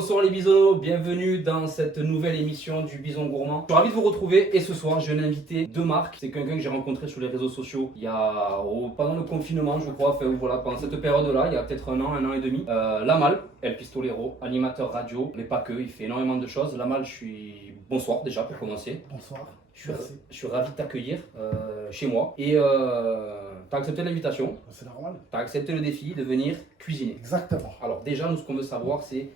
bonsoir les bisons, bienvenue dans cette nouvelle émission du Bison Gourmand. Je suis ravi de vous retrouver et ce soir j'ai un invité de marque. C'est quelqu'un que j'ai rencontré sur les réseaux sociaux il y a pendant le confinement je crois, voilà, pendant cette période-là, il y a peut-être un an et demi. Lamal, El Pistolero, animateur radio, mais pas que, il fait énormément de choses. Lamal, bonsoir déjà pour commencer. Bonsoir. Je suis ravi de t'accueillir chez moi et tu as accepté l'invitation. C'est normal. Tu as accepté le défi de venir cuisiner. Exactement. Alors déjà, nous ce qu'on veut savoir c'est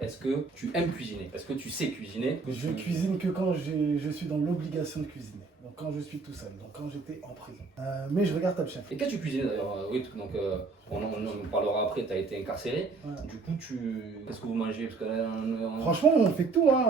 est-ce que tu aimes cuisiner? Est-ce que tu sais cuisiner? Je cuisine que quand je suis dans l'obligation de cuisiner. Donc quand je suis tout seul, donc quand j'étais en prison. Mais je regarde Top Chef. Et qu'est-ce que tu cuisines d'ailleurs? Oui, donc on en parlera après, tu as été incarcéré. Ouais. Du coup, qu'est-ce que vous mangez? Parce que Franchement, on fait tout. Hein.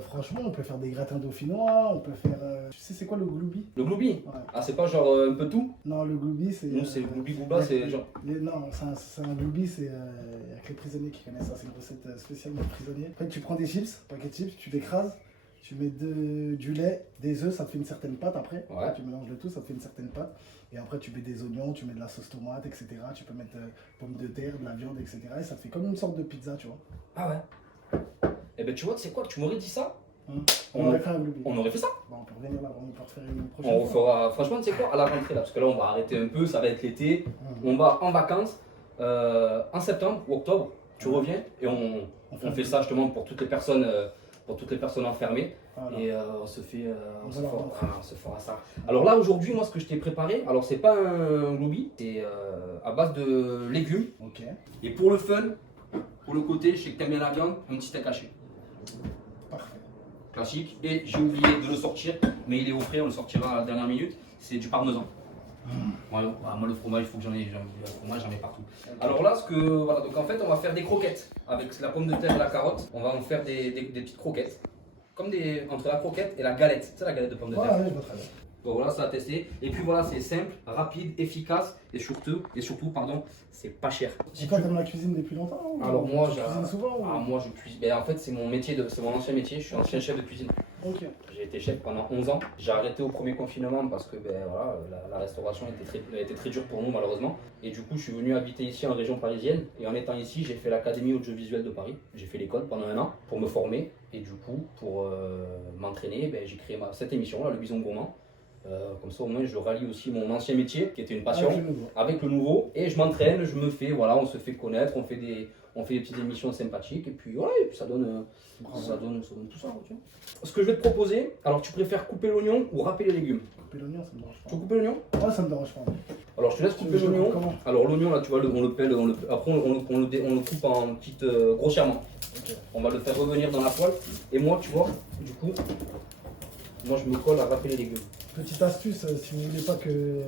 Franchement, on peut faire des gratins dauphinois, on peut faire... Tu sais c'est quoi le gloubi? Le gloubi? Ouais. Ah, c'est pas genre un peu tout? Non, le gloubi c'est... Nous, c'est le gloubi gouba, c'est genre... Non, c'est un gloubi, c'est... Il n'y a que les prisonniers qui connaissent ça, c'est une recette spéciale des prisonniers. En fait, tu prends des chips, paquet de chips, tu l'écrases. Tu mets du lait, des œufs, ça te fait une certaine pâte après. Ouais. Tu mélanges le tout, ça te fait une certaine pâte. Et après, tu mets des oignons, tu mets de la sauce tomate, etc. Tu peux mettre pommes de terre, de la viande, etc. Et ça te fait comme une sorte de pizza, tu vois. Ah ouais. Eh ben tu vois, c'est quoi? Tu m'aurais dit ça? On aurait fait un gloubi. On aurait fait ça? Bon, on peut revenir là, on peut refaire une prochaine On fois. refera, franchement, tu sais quoi, à la rentrée là, parce que là on va arrêter un peu, ça va être l'été. On va en vacances en septembre ou octobre, tu reviens et on fait ça justement pour toutes les personnes enfermées. Voilà. Et on se fera ça. Ouais. Alors là aujourd'hui, moi ce que je t'ai préparé, alors c'est pas un gloubi, c'est à base de légumes. Ok. Et pour le fun, pour le côté, je sais que t'aimes bien la viande, un petit steak haché. Parfait. Classique. Et j'ai oublié de le sortir, mais il est au frais, on le sortira à la dernière minute. C'est du parmesan. Moi le fromage, il faut que j'en ai. Le fromage, j'en ai partout. Alors là, voilà, donc en fait, on va faire des croquettes avec la pomme de terre et la carotte. On va en faire des petites croquettes, comme entre la croquette et la galette. C'est la galette de pomme de terre. Ouais, je vois très bien. Bon, voilà, ça à tester. Et puis voilà, c'est simple, rapide, efficace et surtout, pardon, c'est pas cher. C'est quoi, t'aimes la cuisine depuis longtemps ou Alors moi, tu cuisines souvent ou... moi je cuisine. Ben, en fait, c'est mon métier, c'est mon ancien métier. Je suis ancien chef de cuisine. Ok. J'ai été chef pendant 11 ans. J'ai arrêté au premier confinement parce que ben, voilà, la restauration était très dure pour nous malheureusement. Et du coup, je suis venu habiter ici en région parisienne. Et en étant ici, j'ai fait l'Académie audiovisuelle de Paris. J'ai fait l'école pendant un an pour me former. Et du coup, pour m'entraîner, ben, j'ai créé cette émission, là, le Bison Gourmand. Comme ça, au moins, je rallie aussi mon ancien métier, qui était une passion, avec le nouveau. Et je m'entraîne, on se fait connaître, on fait des petites émissions sympathiques. Et puis voilà, et puis ça donne tout ça. Tu vois. Ce que je vais te proposer, alors tu préfères couper l'oignon ou râper les légumes? Couper l'oignon, ça me dérange pas. Tu veux couper l'oignon? Ouais, ça me dérange pas. Alors je te laisse couper l'oignon. Alors l'oignon, là, tu vois, on le pèle, après on le coupe en petites grossièrement. Okay. On va le faire revenir dans la poêle. Et moi, tu vois, du coup, moi je me colle à râper les légumes. Petite astuce, si vous voulez pas que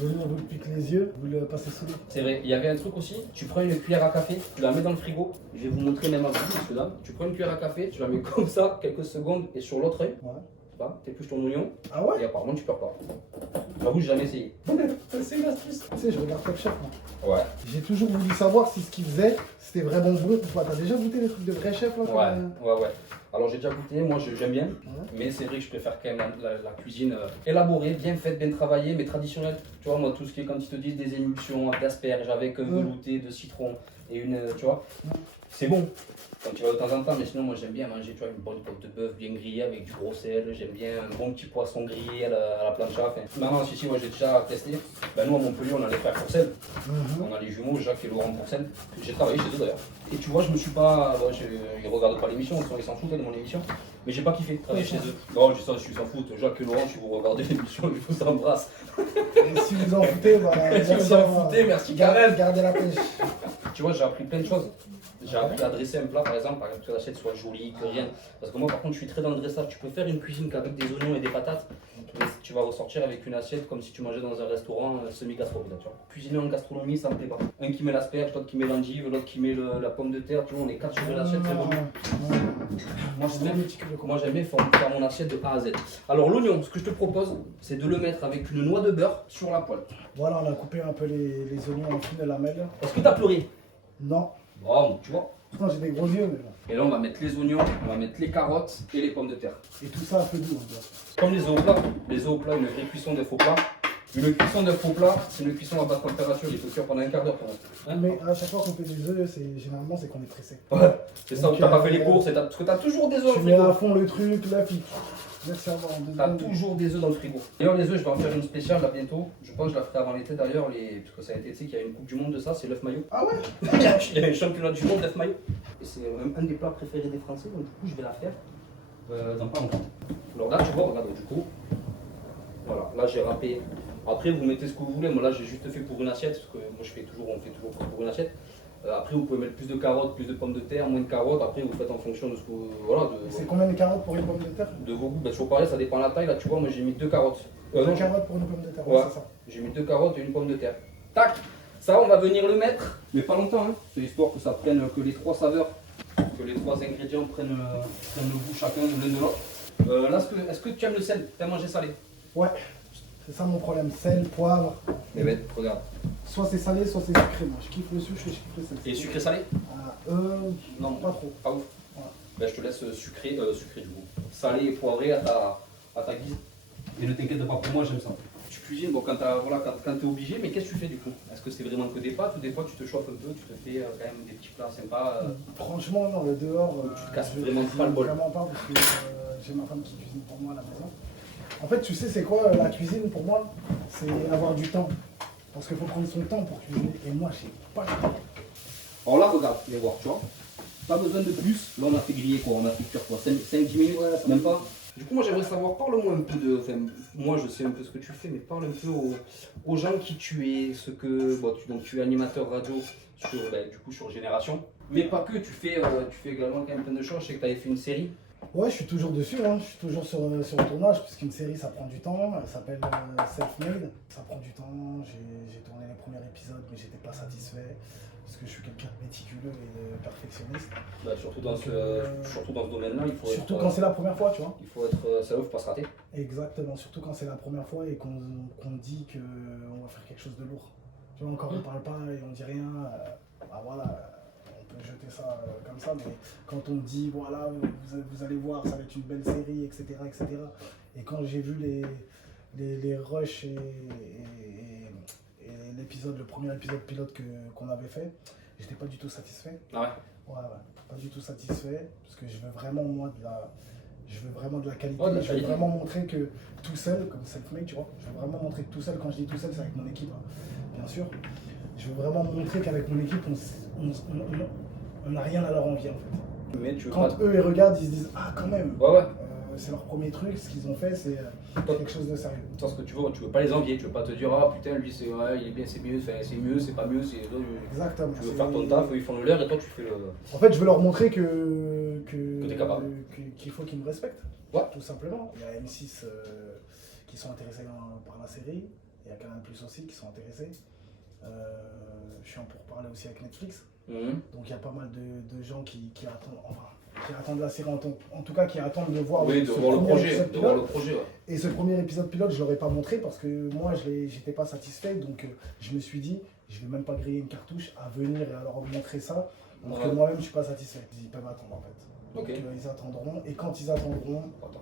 l'oignon vous pique les yeux, vous le passez sous l'eau. C'est vrai, il y avait un truc aussi, tu prends une cuillère à café, tu la mets dans le frigo, je vais vous montrer même à vous, messieurs dames. Tu prends une cuillère à café, tu la mets comme ça, quelques secondes, et sur l'autre œil, Ouais. tu épluches ton oignon, Ah ouais? et apparemment tu perds pas. J'avoue, j'ai jamais essayé. C'est une astuce. Tu sais, je regarde Top Chef, moi. Ouais. J'ai toujours voulu savoir si ce qu'il faisait, c'était vraiment bon ou pas. T'as déjà goûté les trucs de vrai chef, là? Ouais. Alors j'ai déjà goûté, moi j'aime bien, mais c'est vrai que je préfère quand même la cuisine élaborée, bien faite, bien travaillée, mais traditionnelle. Tu vois, moi tout ce qui est quand ils te disent des émulsions d'asperges avec un velouté de citron et tu vois, c'est bon. Quand tu vas de temps en temps, mais sinon moi j'aime bien manger, tu vois, une bonne côte de bœuf bien grillée avec du gros sel, j'aime bien un bon petit poisson grillé à la plancha. Non, si, moi j'ai déjà testé. Ben, nous à Montpellier on a les frères Pourcel, on a les jumeaux Jacques et Laurent Pourcel. J'ai travaillé chez eux d'ailleurs. Et tu vois, je me suis pas. Ils regardent pas l'émission, ils s'en foutent de mon émission. Mais j'ai pas kiffé travailler chez eux. Non, je dis ça, je s'en foutent. Jacques et Laurent, si vous regardez l'émission, je vous embrasse. Et si vous en foutez, bah, si vous en foutez, merci Karel. Gardez la pêche. Tu vois, j'ai appris plein de choses. J'ai appris à dresser un plat, par exemple, que l'assiette soit jolie, que rien. Parce que moi, par contre, je suis très dans le dressage. Tu peux faire une cuisine qu'avec des oignons et des patates, mais tu vas ressortir avec une assiette comme si tu mangeais dans un restaurant semi-gastro. Cuisiner en gastronomie, ça me plaît pas. Un qui met l'asperge, l'autre qui met l'endive, l'autre qui met la pomme de terre. Tu vois, on est quatre sur l'assiette, c'est bon. Moi, j'aime bien faire mon assiette de A à Z. Alors, l'oignon, ce que je te propose, c'est de le mettre avec une noix de beurre sur la poêle. Voilà, on a coupé un peu les oignons en fines lamelles. Est-ce que tu as pleuré? Non. Bon, tu vois. Pourtant, j'ai des gros yeux, mais bon. Et là, on va mettre les oignons, on va mettre les carottes et les pommes de terre. Et tout ça un peu doux. Comme les œufs au plat. Les œufs au plat, une vraie cuisson d'œufs au plat. Une cuisson d'œuf au plat, c'est une cuisson à basse température, il faut cuire pendant un quart d'heure quand même. Hein? Mais à chaque fois qu'on fait des œufs, généralement c'est qu'on est pressé. Ouais, c'est ça, Donc, t'as pas fait les courses, parce que t'as toujours des œufs Tu au mets à frigo. fond le truc, là, puis merci à voir. T'as toujours des œufs dans le frigo. D'ailleurs, les œufs, je vais en faire une spéciale là bientôt. Je pense que je la ferai avant l'été d'ailleurs, parce que ça a été, tu sais, qu'il y a une Coupe du Monde de ça, c'est l'œuf maillot. Ah ouais? Il y a un championnat du monde d'œuf maillot. Et c'est un des plats préférés des Français, donc du coup, je vais la faire dans pas longtemps. Alors là, tu vois, regarde, du coup, voilà, là j'ai râpé. Après, vous mettez ce que vous voulez. Moi, là, j'ai juste fait pour une assiette, parce que moi, on fait toujours pour une assiette. Après, vous pouvez mettre plus de carottes, plus de pommes de terre, moins de carottes. Après, vous faites en fonction de ce que vous. Voilà, C'est combien de carottes pour une pomme de terre? de vos goûts. Ben, toujours pareil, ça dépend de la taille. Là, tu vois, moi, j'ai mis 2 carottes. Deux Non, carottes pour une pomme de terre, Ouais. c'est ça. j'ai mis 2 carottes et une pomme de terre. Tac. Ça, on va venir le mettre, mais pas longtemps. Hein. C'est histoire que ça prenne, que les 3 saveurs, que les 3 ingrédients prennent le goût chacun de l'un de l'autre. Là, est-ce que tu aimes le sel? Tu aimes manger salé? Ouais, c'est ça mon problème. Sel, poivre. Eh ben, regarde. Soit c'est salé, soit c'est sucré. Moi, je kiffe le sucre, je kiffe le sel. Et sucré salé? Non, pas trop. Pas ouf. Ouais. Ben, je te laisse sucré du coup. Salé et poivré à ta guise. Et ne t'inquiète pas pour moi, j'aime ça. Tu cuisines bon, quand t'es obligé, mais qu'est-ce que tu fais du coup? Est-ce que c'est vraiment que des pâtes ou des fois tu te chauffes un peu, tu te fais quand même des petits plats sympas Franchement, non, dehors, Tu te casses je vraiment cuisine pas le bol. Vraiment pas parce que j'ai ma femme qui cuisine pour moi à la maison. En fait, tu sais, c'est quoi la cuisine pour moi? C'est avoir du temps. Parce qu'il faut prendre son temps pour cuisiner. Et moi, je sais pas le temps. Alors là, regarde, viens voir, tu vois. Pas besoin de plus. Là, on a fait griller quoi, on a fait cuire quoi, 5-10 minutes, Ouais, ça même va. pas. Du coup, moi, j'aimerais savoir, parle-moi un peu de. Enfin, moi, je sais un peu ce que tu fais, mais parle un peu aux gens qui tu es, ce que. Bon, donc, tu es animateur radio sur, du coup, sur Génération. Mais pas que, tu fais également quand même plein de choses. Je sais que tu avais fait une série. Ouais, je suis toujours dessus, hein. Je suis toujours sur le tournage, puisqu'une série ça prend du temps, elle s'appelle Self-Made, ça prend du temps, j'ai tourné les premiers épisodes mais j'étais pas satisfait, parce que je suis quelqu'un de méticuleux et de perfectionniste. Bah, surtout dans ce domaine-là, il faut Surtout être. quand c'est la première fois, tu vois. Il faut être. Ça ne faut pas se rater. Exactement, surtout quand c'est la première fois et qu'on dit qu'on va faire quelque chose de lourd. Tu vois, encore on parle pas et on dit rien, bah voilà. On peut jeter ça comme ça, mais quand on dit voilà, vous allez voir, ça va être une belle série, etc. etc. Et quand j'ai vu les rushs et le premier épisode pilote qu'on avait fait, j'étais pas du tout satisfait. Ah ouais. Ouais, pas du tout satisfait, parce que je veux vraiment de la qualité. Ouais, de la je veux qualité. vraiment montrer que tout seul, comme Self-Made, tu vois, je veux vraiment montrer que tout seul, quand je dis tout seul, c'est avec mon équipe, hein, bien sûr. Je veux vraiment montrer qu'avec mon équipe, on n'a rien à leur envier en fait. Mais tu veux Quand pas. eux ils regardent, ils se disent ah quand même, Ouais, ouais. c'est leur premier truc, ce qu'ils ont fait c'est quelque chose de sérieux. Toi, ce que tu veux pas les envier, tu veux pas te dire ah putain lui c'est ouais, il est bien, c'est mieux, c'est pas mieux, c'est Exactement. tu veux faire ton taf, eux ils font le leur et toi tu fais le. En fait, je veux leur montrer que t'es capable. qu'il faut qu'ils me respectent. Ouais. Tout simplement. Il y a M6 qui sont intéressés par la série, il y a Canal Plus aussi qui sont intéressés. Je suis en pourparlers aussi avec Netflix. Donc il y a pas mal de gens qui attendent la série, en tout cas qui attendent de voir Oui, de voir le premier projet, épisode de voir pilote. le projet. Ouais. Et ce premier épisode pilote, je ne l'aurais pas montré parce que moi, j'étais pas satisfait. Donc je me suis dit, je vais même pas griller une cartouche à venir et à leur montrer ça. Donc Ouais. moi-même, je suis pas satisfait. Ils peuvent attendre en fait. Ok. Donc ils attendront. Et quand ils attendront, Attends.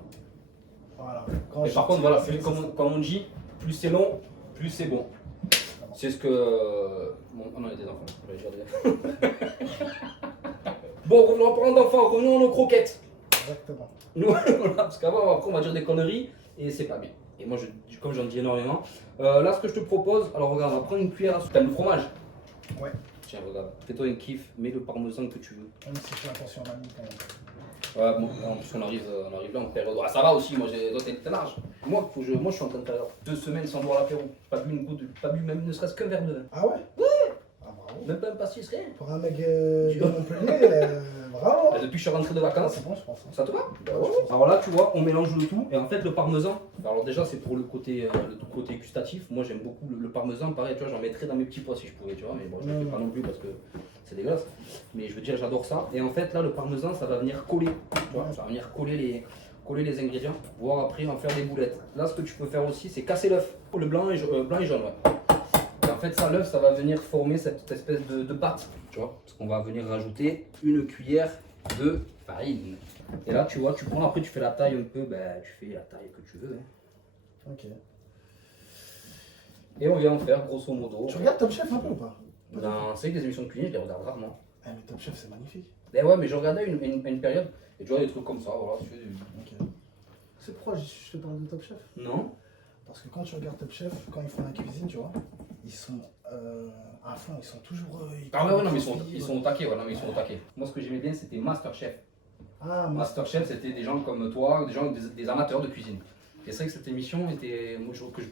voilà. Quand Mais je par contre, sortirai voilà, la série, comme on dit, plus c'est long, plus c'est bon. C'est ce que. Bon, on en a des enfants, on va dire des. Bon, en parlant d'enfants, revenons à nos croquettes. Exactement. Nous, voilà, parce qu'avant, après, on va dire des conneries et c'est pas bien. Et moi, comme j'en dis énormément, là, ce que je te propose, alors regarde, on va prendre une cuillère à soupe. T'aimes le fromage? Ouais. Tiens, regarde, fais-toi un kiff, mets le parmesan que tu veux. Même si je fais attention à ma ligne quand même. Ouais, bon, en plus, on arrive là en période. Ah, ça va aussi, moi, toi, t'es large. Moi, je suis en train de faire 2 semaines sans boire l'apéro. Pas bu une goutte, pas bu même ne serait-ce qu'un verre de vin. Ah ouais? Ah bravo. Même pas un pastis, rien. Pour un mec de Montpellier, bravo. Depuis que je suis rentré de Ah, vacances. c'est bon, je pense. Ça te va? Ouais, je pense. Alors là, tu vois, on mélange le tout. Et en fait, le parmesan, alors déjà, c'est pour le côté gustatif. Moi, j'aime beaucoup le parmesan. Pareil, tu vois, j'en mettrais dans mes petits pois si je pouvais, tu vois. Mais bon, je ne le fais pas non plus parce que c'est dégueulasse. Mais je veux dire, j'adore ça. Et en fait, là, le parmesan, ça va venir coller. Tu vois, ça va venir coller les ingrédients. Voire après, en faire des boulettes. Là, ce que tu peux faire aussi, c'est casser l'œuf. Le blanc et jaune, ouais. Et en fait, ça, l'œuf, ça va venir former cette espèce de pâte. Tu vois, parce qu'on va venir rajouter une cuillère de farine. Et là, tu vois, tu prends, après tu fais la taille un peu, tu fais la taille que tu veux. Hein. Ok. Et on vient en faire grosso modo. Tu regardes Top Chef un peu ou pas? Non, c'est que des émissions de cuisine, je les regarde rarement. Ah, mais Top Chef, c'est magnifique. Et ouais, mais je regardais une période, et tu vois des trucs comme ça, voilà. Ok. C'est pourquoi je te parle de Top Chef? Non. Parce que quand tu regardes Top Chef, quand ils font la cuisine, tu vois, ils sont à fond, ils sont toujours. Ah ouais, non, mais ils sont au taquet, ouais, non, mais ils sont au taquet. Moi, ce que j'aimais bien, c'était Masterchef. Ah, Masterchef, c'était des gens comme toi, des amateurs de cuisine. Et c'est vrai que cette émission était.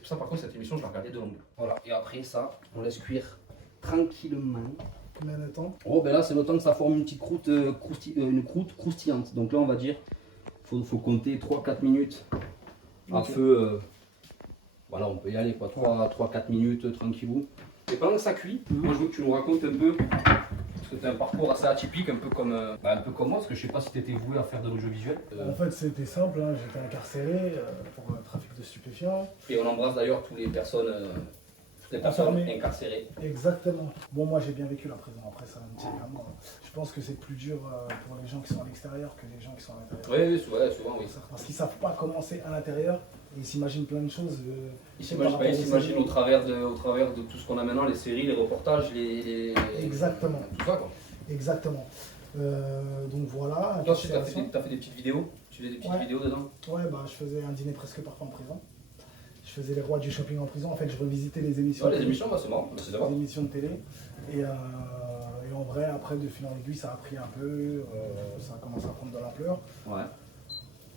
Ça, par contre, cette émission, je la regardais de longue. Voilà, et après ça, on laisse cuire tranquillement. combien de temps? Oh, ben là, c'est le temps que ça forme une petite croûte, une croûte croustillante. Donc là, on va dire, faut compter 3-4 minutes à Ok. feu. Voilà, on peut y aller, quoi. 3-4 minutes tranquillou. Et pendant que ça cuit, moi, je veux que tu nous racontes un peu. Parce que tu as un parcours assez atypique, un peu comme moi, parce que je sais pas si tu étais voué à faire de l'audiovisuel. En fait, c'était simple, hein, j'étais incarcéré pour trafic de stupéfiants. Et on embrasse d'ailleurs toutes les personnes Enfermées. incarcérées. Exactement. Bon, moi j'ai bien vécu la prison, après ça me tient à moi. Je pense que c'est plus dur pour les gens qui sont à l'extérieur que les gens qui sont à l'intérieur. Oui, souvent, oui. Parce qu'ils savent pas comment c'est à l'intérieur et ils s'imaginent plein de choses. Ils par rapport aux s'imaginent séries. au travers de tout ce qu'on a maintenant, les séries, les reportages, Exactement. tout ça, quoi. Exactement. Donc voilà. Toi, tu as incarcération. fait des petites vidéos. Tu fais des petites Ouais. vidéos dedans. Ouais, bah, je faisais un dîner presque parfait en prison. Je faisais les rois du shopping en prison. En fait, je revisitais les émissions. Ouais, les émissions, bah, c'est marrant, c'est Les d'abord. émissions de télé. Et en vrai, après, de fil en aiguille, ça a pris un peu. Ça a commencé à prendre de l'ampleur. Ouais.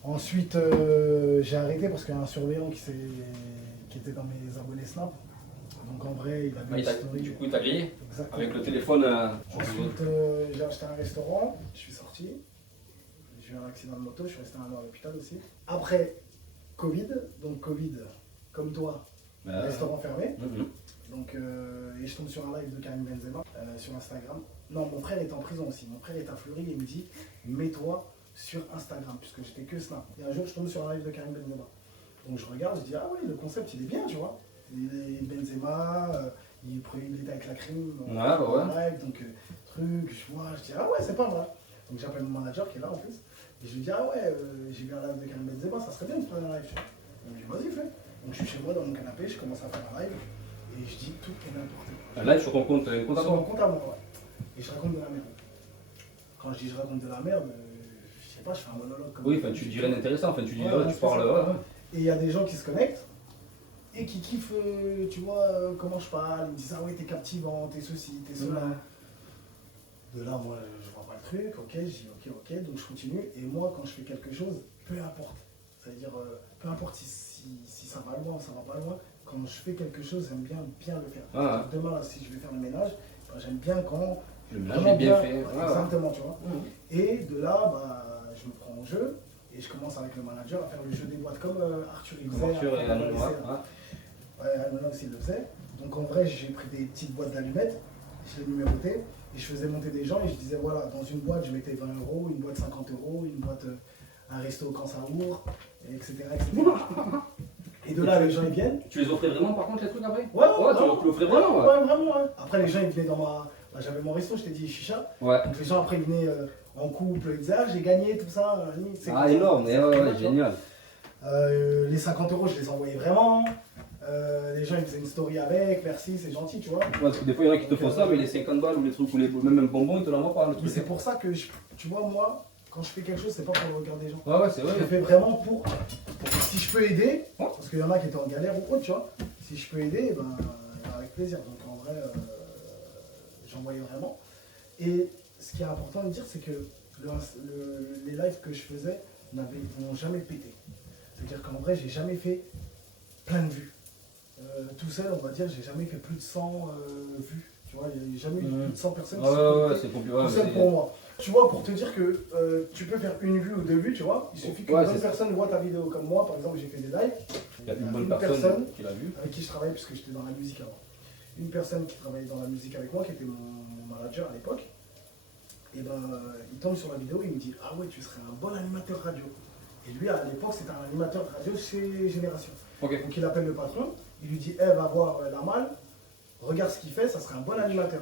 Ensuite, j'ai arrêté parce qu'il y a un surveillant qui était dans mes abonnés Snap. Donc en vrai, il a vu l'historique. Du coup, il t'a grillé. Exactement. Avec le téléphone. Ensuite, j'ai acheté un restaurant, je suis sorti. J'ai eu un accident de moto, je suis resté un an à l'hôpital aussi. Après, Covid, donc Covid, comme toi, restaurant fermé. Donc, et je tombe sur un live de Karim Benzema sur Instagram. Non, mon frère est en prison aussi. Mon frère est à Fleury et il me dit mets-toi sur Instagram, puisque j'étais que Snap. Et un jour, je tombe sur un live de Karim Benzema. Donc, je regarde, je dis ah oui, le concept il est bien, tu vois. Il est Benzema, il était avec la crime. Live, donc, truc, je vois, je dis ah ouais, c'est pas mal. Donc, j'appelle mon manager qui est là en plus. Et je lui dis ah ouais, j'ai vu un live de Karim Benzema, ça serait bien de faire un live. Tu vois. Il me dit vas-y, fais. Donc, je suis chez moi dans mon canapé, je commence à faire un live. Et je dis tout et n'importe quoi. Un live sur ton compte, Sur mon compte à moi, ouais. Et je raconte de la merde. Quand je dis je raconte de la merde, je sais pas, je fais un monologue comme Oui, ça. tu dis rien d'intéressant, tu dis, Ouais, tu c'est parles. ça. Et il y a des gens qui se connectent et qui kiffent, tu vois, comment je parle. Ils me disent ah ouais, t'es captivant, t'es ceci, t'es cela. De là, moi, je vois pas le truc, ok, je dis ok, donc je continue. Et moi, quand je fais quelque chose, peu importe. C'est-à-dire, peu importe si ça va loin ou ça va pas loin, quand je fais quelque chose, j'aime bien le faire. Ah. Demain, si je vais faire le ménage, bah, j'aime bien quand. Le ménage est bien fait. Exactement, tu vois. Et de là, bah, je me prends au jeu et je commence avec le manager à faire le jeu des boîtes comme Arthur il faisait. Arthur et Anon, Ouais, Anon aussi il le faisait. Donc en vrai, j'ai pris des petites boîtes d'allumettes, je les numérotais et je faisais monter des gens et je disais voilà, dans une boîte, je mettais 20 €, une boîte 50 €, une boîte, un resto quand ça ouvre, etc. Et de là, les gens ils viennent. Tu les offrais vraiment par contre les trucs après? Ouais, tu l'offrais vraiment? Ouais, vraiment, ouais. Après, les gens ils venaient dans ma. Bah, j'avais mon resto, je t'ai dit chicha. Ouais. Donc les gens après ils venaient en couple, ils disaient ah, j'ai gagné, tout ça. Ah, énorme, ouais, génial. Les 50 €, je les envoyais vraiment. Les gens ils faisaient une story avec, merci, c'est gentil, tu vois. Ouais, parce que des fois il y en a qui te font ça, mais les 50 balles ou les trucs ou même un bonbon, ils te l'envoient pas. Le Mais truc. c'est pour ça que, tu vois, moi, quand je fais quelque chose, c'est pas pour le regard des gens. Ouais, c'est vrai. Je le fais vraiment pour si je peux aider, parce qu'il y en a qui étaient en galère ou autre, tu vois. Si je peux aider, ben, avec plaisir. Donc en vrai, j'envoyais vraiment. Et ce qui est important de dire, c'est que les lives que je faisais n'ont jamais pété. C'est-à-dire qu'en vrai, j'ai jamais fait plein de vues. Tout seul, on va dire, j'ai jamais fait plus de 100 vues. Tu vois, il n'y a jamais eu plus de 100 personnes qui se connectaient c'est compliqué. tout seul pour moi. Tu vois, pour te dire que tu peux faire une vue ou deux vues, tu vois, il suffit qu'une bonne personne voit ta vidéo. Comme moi, par exemple, j'ai fait des lives. Il y a une bonne personne qui l'a vu. Avec qui je travaillais, puisque j'étais dans la musique avant. Une personne qui travaillait dans la musique avec moi, qui était mon manager à l'époque. Et ben, il tombe sur la vidéo, il me dit ah ouais, tu serais un bon animateur radio. Et lui, à l'époque, c'était un animateur radio chez Génération. Okay. Donc il appelle le patron, il lui dit va voir la malle, regarde ce qu'il fait, ça serait un bon animateur.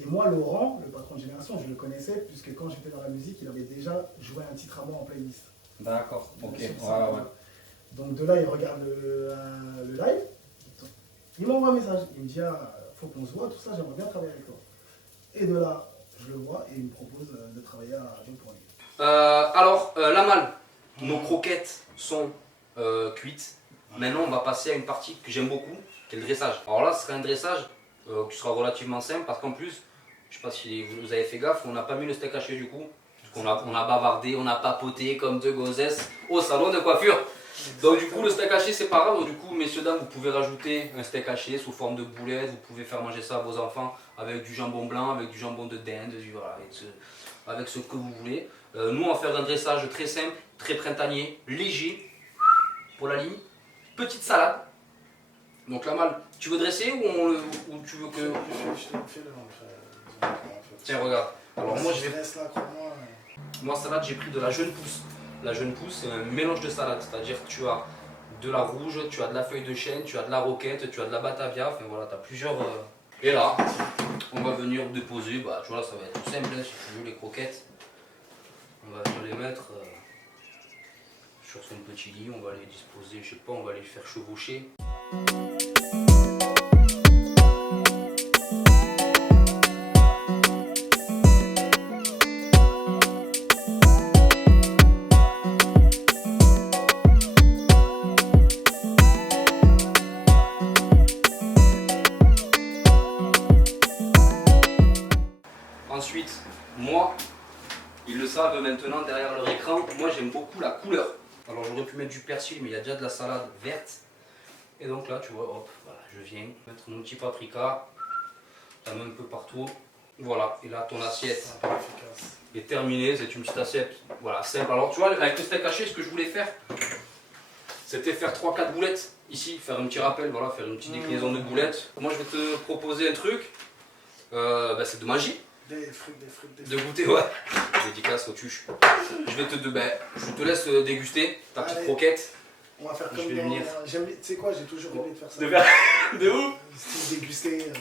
Et moi, Laurent, le patron de Génération, je le connaissais, puisque quand j'étais dans la musique, il avait déjà joué un titre à moi en playlist. D'accord, ok. Donc de là, il regarde le live, Il m'envoie un message. Il me dit, ah, faut qu'on se voit, tout ça, j'aimerais bien travailler avec toi. Et de là, je le vois et il me propose de travailler à Ville pour lui. Alors, la malle, nos croquettes sont cuites. Maintenant, on va passer à une partie que j'aime beaucoup, qui est le dressage. Alors là, ce sera un dressage qui sera relativement simple parce qu'en plus, je sais pas si vous avez fait gaffe, on n'a pas mis le steak haché du coup. On a bavardé, on a papoté comme deux gosses au salon de coiffure. Donc du coup le steak haché c'est pas grave, donc, du coup messieurs dames vous pouvez rajouter un steak haché sous forme de boulette, vous pouvez faire manger ça à vos enfants avec du jambon blanc, avec du jambon de dinde, voilà, avec ce que vous voulez. Nous on va faire un dressage très simple, très printanier, léger pour la ligne, petite salade. Donc la malle, tu veux dresser ou tu veux que... Tiens regarde, alors moi je vais... Moi salade j'ai pris de la jeune pousse. La jeune pousse, c'est un mélange de salade, c'est-à-dire que tu as de la rouge, tu as de la feuille de chêne, tu as de la roquette, tu as de la batavia, enfin voilà, tu as plusieurs... Et là, on va venir déposer, bah tu vois, ça va être tout simple, hein, si tu veux, les croquettes. On va venir les mettre sur son petit lit, on va les disposer, je sais pas, on va les faire chevaucher. Ensuite, moi, ils le savent maintenant derrière leur écran, moi j'aime beaucoup la couleur. Alors j'aurais pu mettre du persil, mais il y a déjà de la salade verte. Et donc là, tu vois, hop, voilà, je viens mettre mon petit paprika, la main un peu partout. Voilà, et là ton assiette est terminée, c'est une petite assiette, voilà, simple. Alors tu vois, avec le steak haché, ce que je voulais faire, c'était faire 3-4 boulettes ici, faire un petit rappel, voilà, faire une petite déclinaison de boulettes. Moi je vais te proposer un truc, c'est de manger. De goûter, ouais. Dédicace au tuche. Je te laisse déguster ta petite croquette. On va faire comme dans... Tu sais quoi, j'ai toujours envie de faire ça. De où? Style déguster.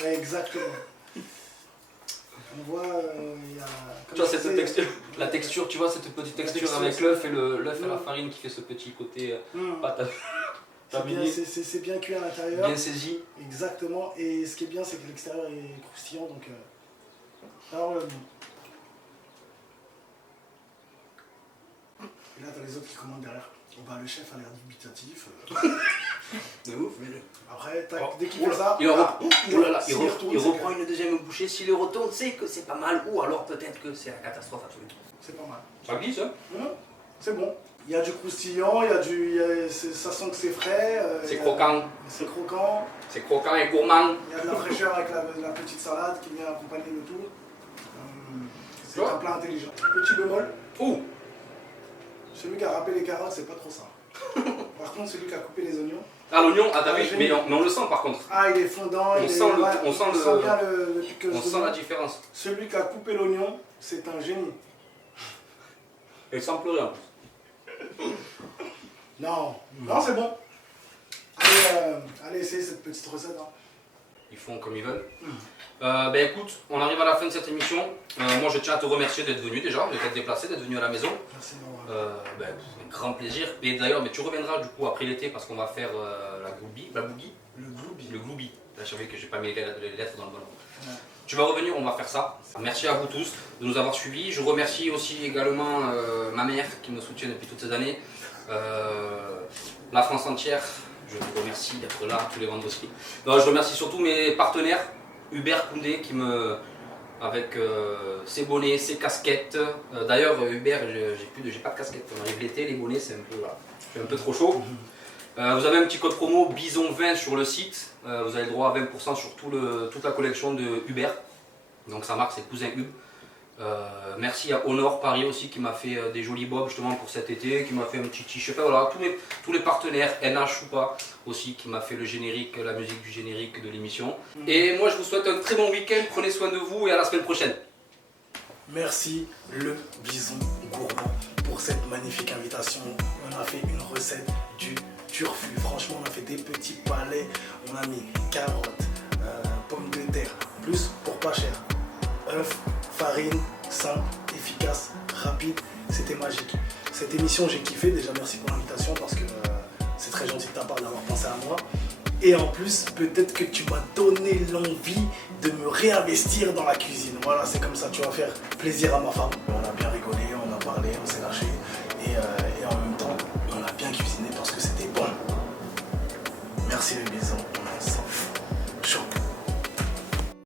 Ouais, exactement. On voit, il y a... Tu vois cette texture, la texture, tu vois cette petite texture avec l'œuf et l'œuf et la farine qui fait ce petit côté pâte. C'est bien cuit à l'intérieur. Bien saisi. Exactement. Et ce qui est bien, c'est que l'extérieur est croustillant, donc... Alors, et là, t'as les autres qui commandent derrière. Oh, bah, le chef a l'air dubitatif. De ouf, mais après, dès qu'il fait ça, il reprend une deuxième bouchée. S'il le retourne, c'est que c'est pas mal. Ou alors peut-être que c'est la catastrophe absolue. C'est pas mal. Ça glisse, hein? C'est bon. Il y a du croustillant, ça sent que c'est frais. C'est croquant. C'est croquant. C'est croquant et gourmand. Il y a de la fraîcheur avec la petite salade qui vient accompagner le tout. C'est un plat intelligent. Petit bémol. Ouh. Celui qui a râpé les carottes, c'est pas trop ça. Par contre, celui qui a coupé les oignons. Ah, l'oignon, t'as vu, mais on le sent par contre. Ah, il est fondant. On sent bien le piqueuse. On sent la différence. Celui qui a coupé l'oignon, c'est un génie. Et sans pleurer en plus. Non, c'est bon. Allez, essayez cette petite recette. Hein. Ils font comme ils veulent. Écoute, on arrive à la fin de cette émission. Moi je tiens à te remercier d'être venu déjà, de t'être déplacé, d'être venu à la maison. Merci de m'avoir. Un grand plaisir. Et d'ailleurs, tu reviendras du coup après l'été parce qu'on va faire la boogie. Le gloubi. Là, je savais que j'ai pas mis les lettres dans le bon ordre. Ouais. Tu vas revenir, on va faire ça. Merci à vous tous de nous avoir suivis. Je remercie aussi également ma mère qui me soutient depuis toutes ces années. La France entière. Je vous remercie d'être là tous les vendredis. Je remercie surtout mes partenaires, Hubert Koundé, qui me, avec ses bonnets, ses casquettes. D'ailleurs, Hubert, j'ai pas de casquette. On arrive l'été, les bonnets, c'est un peu trop chaud. Vous avez un petit code promo Bison20 sur le site. Vous avez le droit à 20% sur toute la collection de Hubert. Donc sa marque, c'est Cousin Hub. Merci à Honor Paris aussi qui m'a fait des jolis bobs justement pour cet été, qui m'a fait un petit t-shirt, voilà, tous les partenaires, NH ou pas aussi, qui m'a fait le générique, la musique du générique de l'émission. Et moi je vous souhaite un très bon week-end, prenez soin de vous et à la semaine prochaine. Merci le Bison Gourmand pour cette magnifique invitation. On a fait une recette du turfu, franchement on a fait des petits palets, on a mis carottes, pommes de terre, plus pour pas cher, œufs, farine, simple, efficace, rapide, c'était magique. Cette émission j'ai kiffé, déjà merci pour l'invitation parce que c'est très gentil de ta part d'avoir pensé à moi. Et en plus, peut-être que tu m'as donné l'envie de me réinvestir dans la cuisine. Voilà, c'est comme ça, tu vas faire plaisir à ma femme. On a bien rigolé, on a parlé, on s'est lâché.